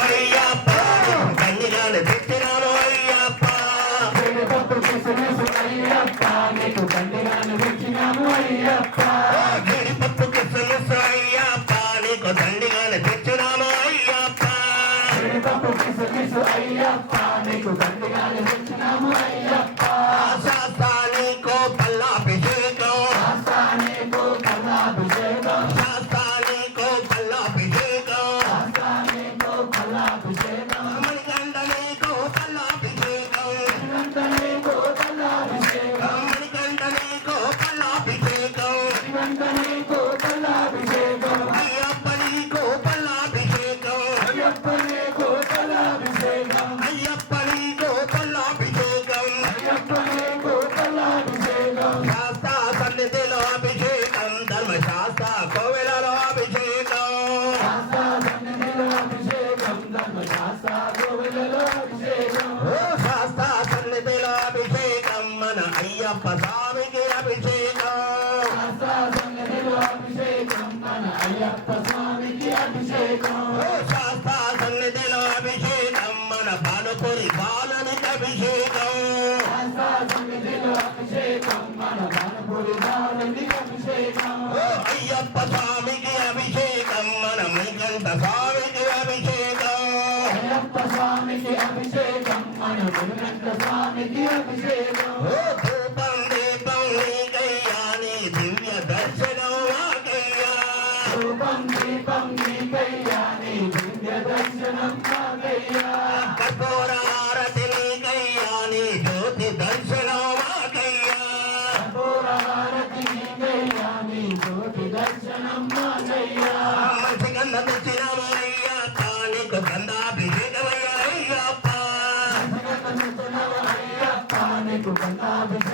Maria. ఒక Ikaw ang aking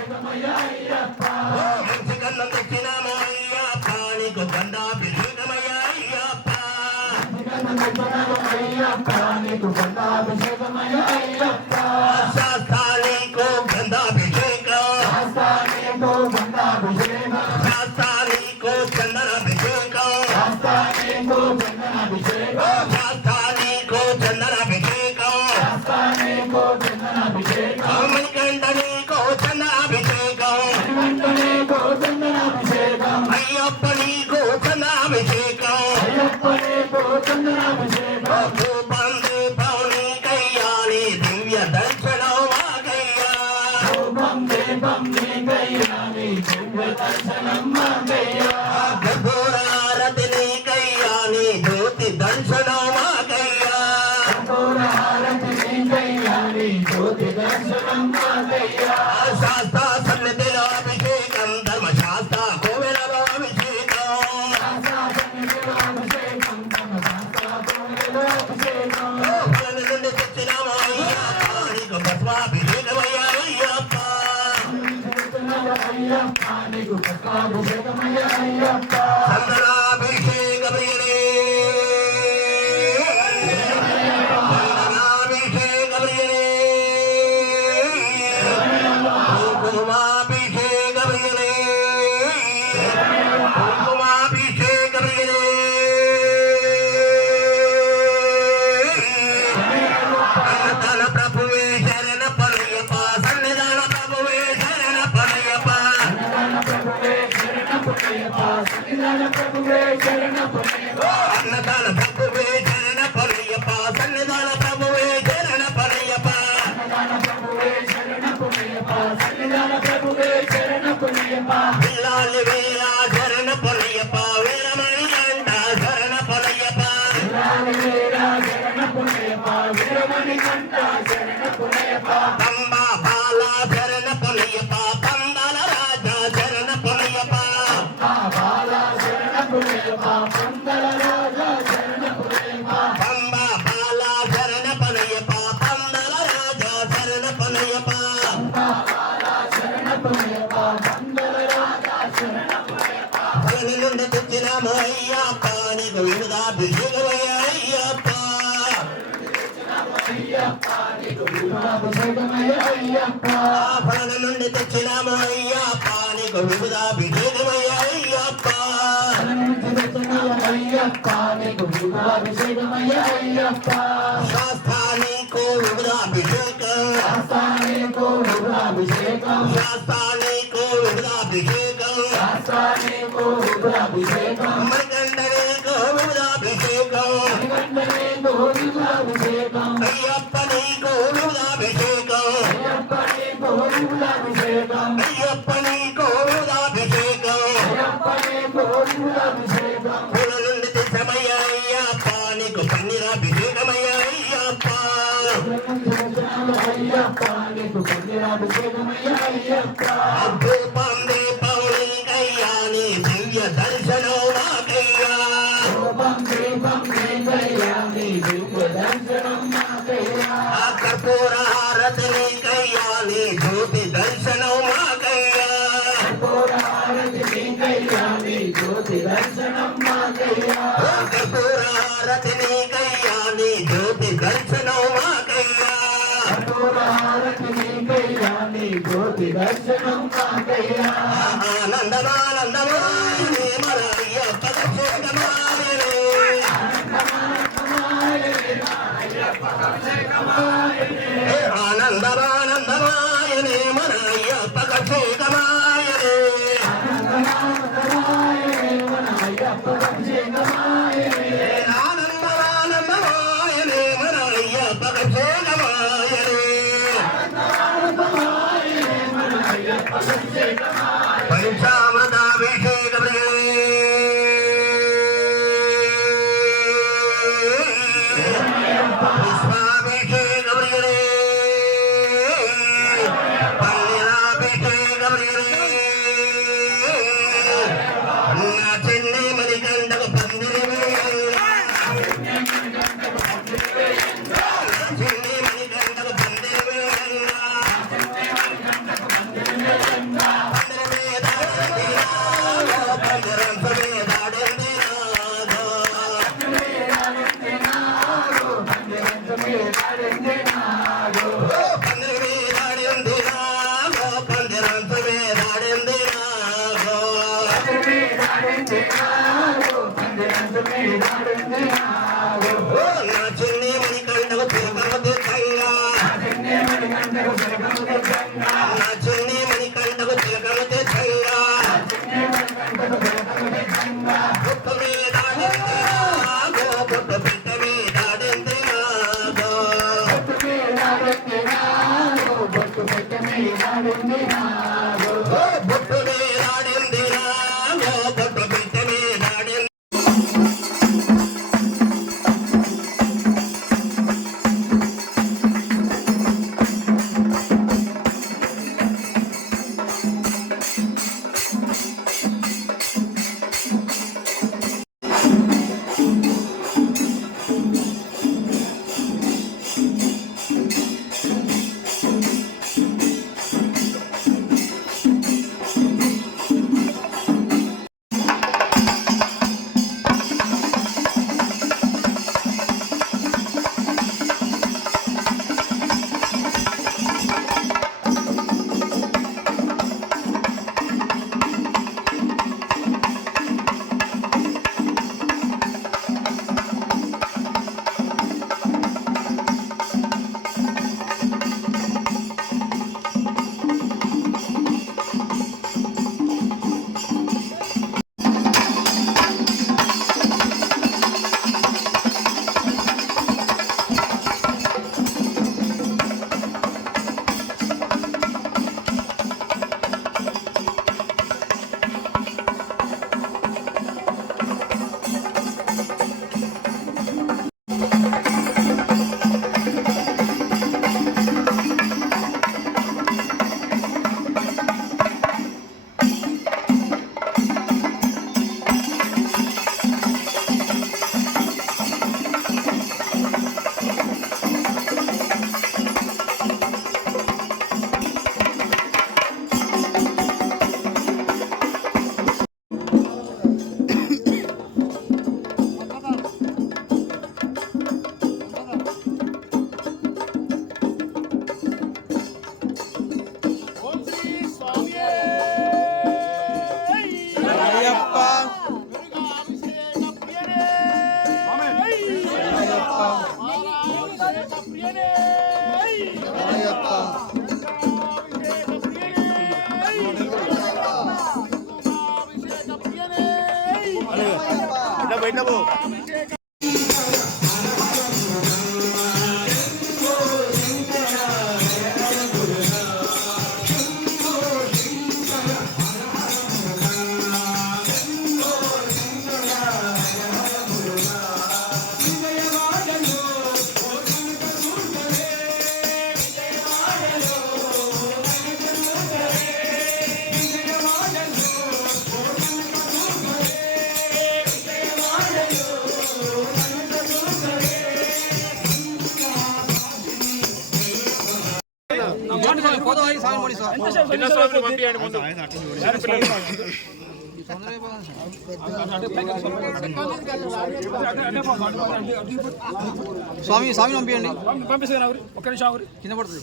నీకు కృపా అయ్యప్ప ప్రభువే శరణపు ప్రభు పాపల నుండి తెచ్చినాము అయ్యప్ప. నీకు వివిధ విభేదమయ్యా అయ్యప్ప. శాస్త్రానికి వివిధ అభిషేకం. శాస్త్రానికి వివిధ అభిషేకం. శాస్త్రానికి వివిధ అభిషేకం. శాస్త్రానికి వివిధ అభిషేకం. అయ్యప్పని గోవుల అభిషేకం. అయ్యప్పని గోవుల అభిషేకం. దర్శనం ఆనందమానందమా ఆనందమానందమాయనే మన అయ్యప్ప కథే the man. என்ன போயிட்டா போ స్వామి స్వామిని పంపించండి పంపిస్తాను ఒక్క నిమిషం ఆగురి. కింద పడుతుంది.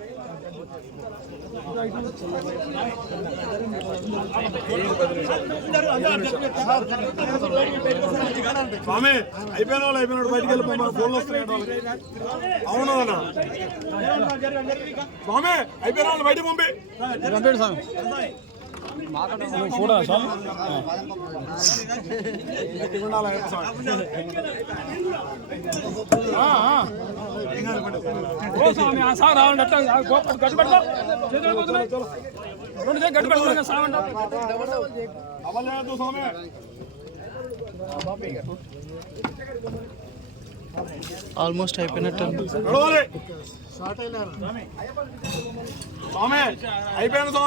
స్వామి అయిపోయిన వాళ్ళు అయిపోయినాడు వాళ్ళు బయటికి వెళ్ళిపోయి మన ఫోన్లు వస్తున్నాయి అవును అన్న స్వామి అయిపోయిన వాళ్ళు బయట పంపి. పంపించండి స్వామి చూడరా స్వామి ఉండాలి స్వామి. ఆ, ఆ. ఓ స్వామి ఆ సార్ రావండి అట్లా ఆ గోప గట్టి పట్టుకో చేతులు పోతున్నాయి రెండు చేతులు గట్టి పట్టుకో సావండి అవ్వలేదు స్వామి ఆల్మోస్ట్ అయిపోయినట్టు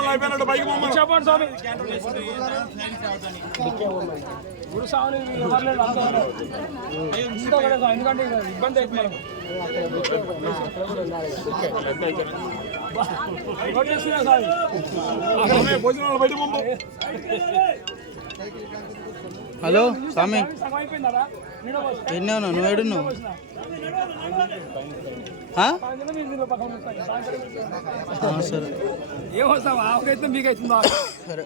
అయిపోయినట్టు పంపండి చెప్పండి స్వామి. గురు స్వామి ఎందుకంటే ఇబ్బంది అవుతుంది మనకు. భోజనాలు బయటికి పంపు. హలో స్వామి సగం అయిపోయిందా నీడ పోసిన. ఎన్ని ఉన్నావు నువ్వు ఏడున్నావు సరే ఏం వస్తాం ఆవుకైతే మీకు అవుతుందా సరే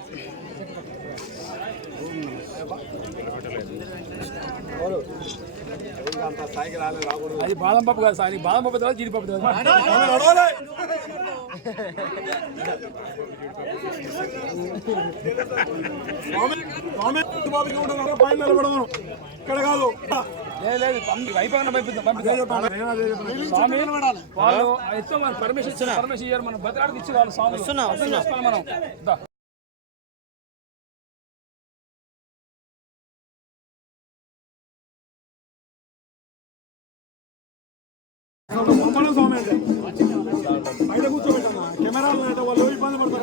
అది బాదం పప్పు కాదు సార్ బాదం పప్పు తర్వాత జీడిపప్పు పైన నిలబడమను ఇక్కడ కాదు లేదు అయిపోయిన పర్మిషన్ ఇచ్చిన పర్మిషన్ ఇచ్చారు మనం బతకాడికి ఇచ్చి వాళ్ళు స్వామి అర్థం మనం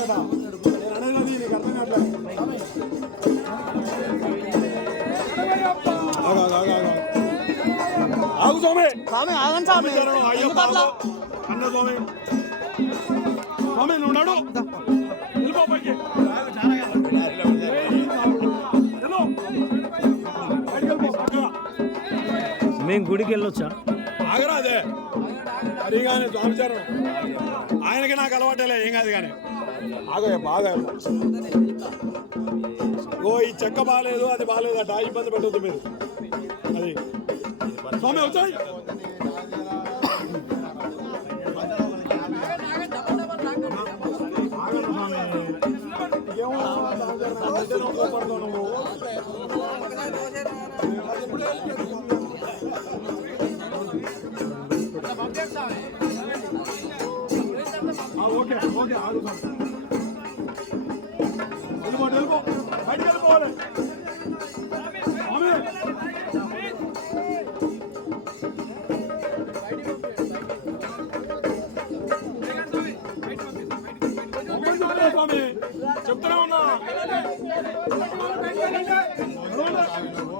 ఇబ్బంది పడతారట నేను అనేది అది నీకు అర్థం కావట్లేదు ఆగు, స్వామి. స్వామి ఆగండి స్వామి. అన్న స్వామి. స్వామి నువ్వు నడు. పైకి. మేము గుడికి వెళ్ళొచ్చా? ఆగరా అదే అది కానీ స్వామిచారం ఆయనకి నాకు అలవాటేలే ఏం కాదు కానీ. ఆగయ్య బాగా ఓ ఈ చెక్క బాగాలేదు అది బాగాలేదట. ఇబ్బంది పెట్టద్దు మీరు. అది. స్వామి వచ్చాయి. ఏమో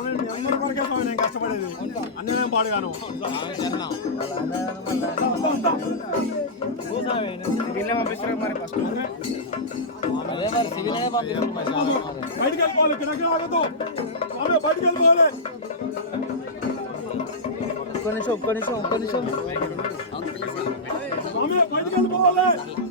స్వామి అందరి కొరకే స్వామి నేను కష్టపడేది. అన్ని నేను పాడుగాను. బయటికి వెళ్ళిపోవాలి దగ్గర ఆగదు స్వామి బయటికి వెళ్ళిపోవాలి ఒక్క నిమిషం ఒక్క నిమిషం ఒక్క నిమిషం. స్వామి బయటికి వెళ్ళిపోవాలి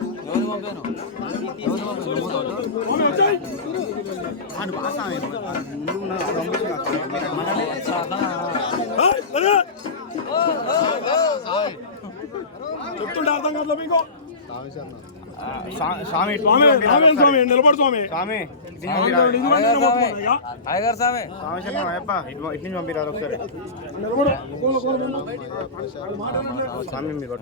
చెప్తుంటే అర్థం కాదు మీకు? స్వామి. స్వామి స్వామి స్వామి నిలబడు స్వామి. స్వామి స్వామి స్వామి. ఇటు నుంచి పంపిరారు ఒకసారి. స్వామి మీరు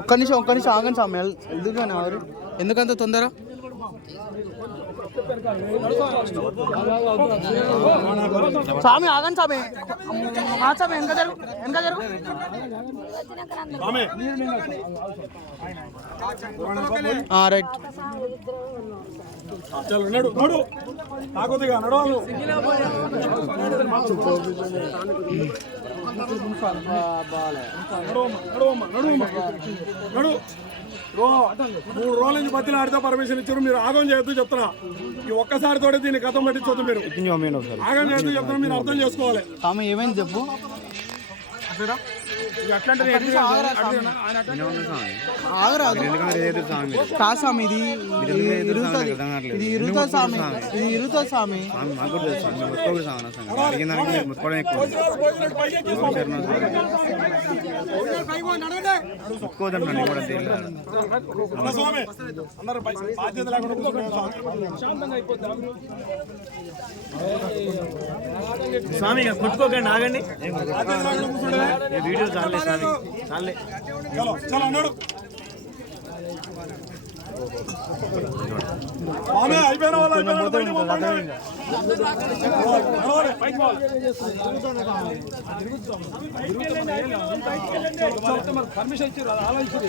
ఒక్క నిమిషం ఒక్క నిమిషం ఆగండి స్వామి. ఎందుకని ఎవరు? ఎందుకంత తొందర? స్వామి ఆగండి స్వామి. స్వామి వెనక జరుగు వెనక జరుగు? రైట్. చలో నడు నడు. కాకొద్దిగా నడవాలి నడువమ్మ, నడువమ్మ, నడువమ్మ. నడు. మూడు రోజుల నుంచి బతిని ఆడితే పర్మిషన్ ఇచ్చారు. మీరు ఆగం చేయొద్దు చెప్తున్నా. ఈ ఒక్కసారి తోటి దీన్ని కథం పట్టించొద్దు మీరు. ఆగం చేయొద్దు చెప్తున్నా మీరు అర్థం చేసుకోవాలి. ఏమైంది చెప్పు? స్వామి. ఇది. ఇది స్వామి ఇది ఇరుగుతుంది స్వామి? స్వామి? మాకు కూడా తెలుసు స్వామి. మేము ముట్టుకోకూడదు స్వామి అసలు. అడిగిన దానికి మీరు ముట్టుకోవడం ఎక్కువ భోజనాలు, భోజనాలు పైకి ఎక్కి స్వామి శర్మ స్వామి ముట్టుకోవద్దండి కూడా తెలియదు. అన్న స్వామి అందరూ పై- బాధ్యత లేకుండా కూర్చున్నారు స్వామి. శాంతంగా అయిపోద్ది స్వామి ముట్టుకోకండి ఆగండి వీడియో చాలే స్వామి చాలే. చలో చలో నడు. స్వామి అయిపోయిన వాళ్ళు. పర్మిషన్ ఇచ్చారు అది ఆలోచించారు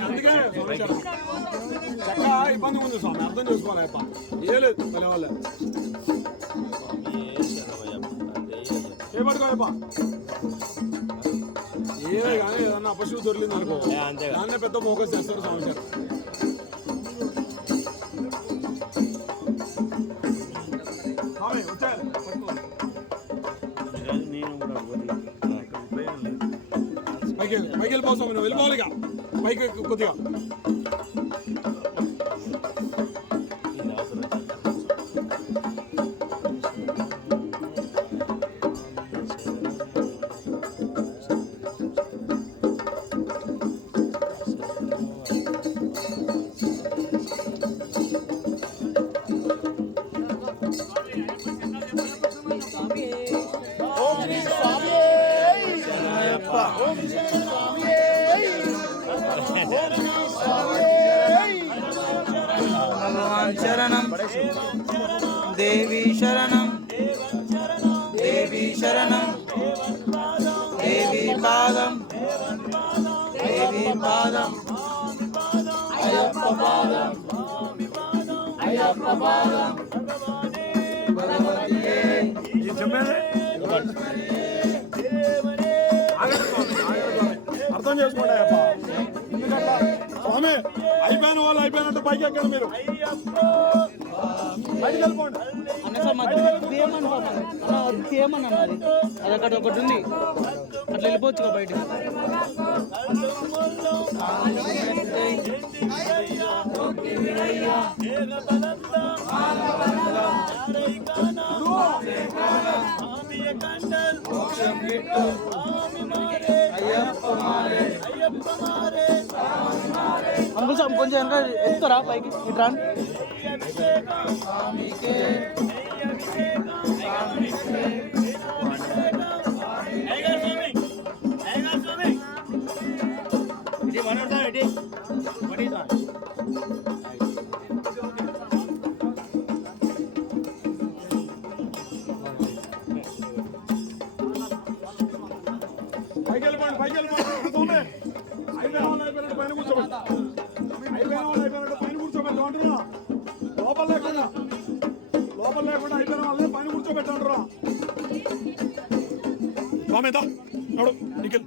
అందుకే స్వామి చెప్ప- చెక్క ఇబ్బంది ఉంది స్వామి అర్థం చేసుకోవాలి అప్ప ఏ లేదు. మళ్ళీ వాళ్ళ చేపట్టుకోయప్ప ఏమే కానీ ఏదన్నా అపశువు దొరికింది అనుకో దాన్నే పెద్ద ఫోకస్ చేస్తారు స్వామి గారు స్వామి వచ్చారు పైకి వెళ్ళిపో స్వామి నువ్వు వెళ్ళిపోవాలి ఇక. పైకి ఎక్కు కొద్దిగా అర్థం చేసుకోండి అయ్యప్ప ఎందుకంటే స్వామి అయిపోయిన వాళ్ళు అయిపోయినట్టు పైకి ఎక్కండి మీరు. బయటికి వెళ్ళిపోండి. అన్న సార్ తీయమని పాపం. అన్న అది తీయమని అన్న అది అది అక్కడ ఒకటి ఉంది అట్లా వెళ్ళిపోవచ్చు బయటికి అంకుల్ సార్ కొంచెం వెనక ఎక్కుతారా పైకి ఇటు రాండి పైకి కూర్చోబెట్టు లోపల లేకుండా. లోపల లేకుండా అయిపోయిన వాళ్ళని పైన కూర్చోబెట్టు అంటున్నా నడు నిఖిల్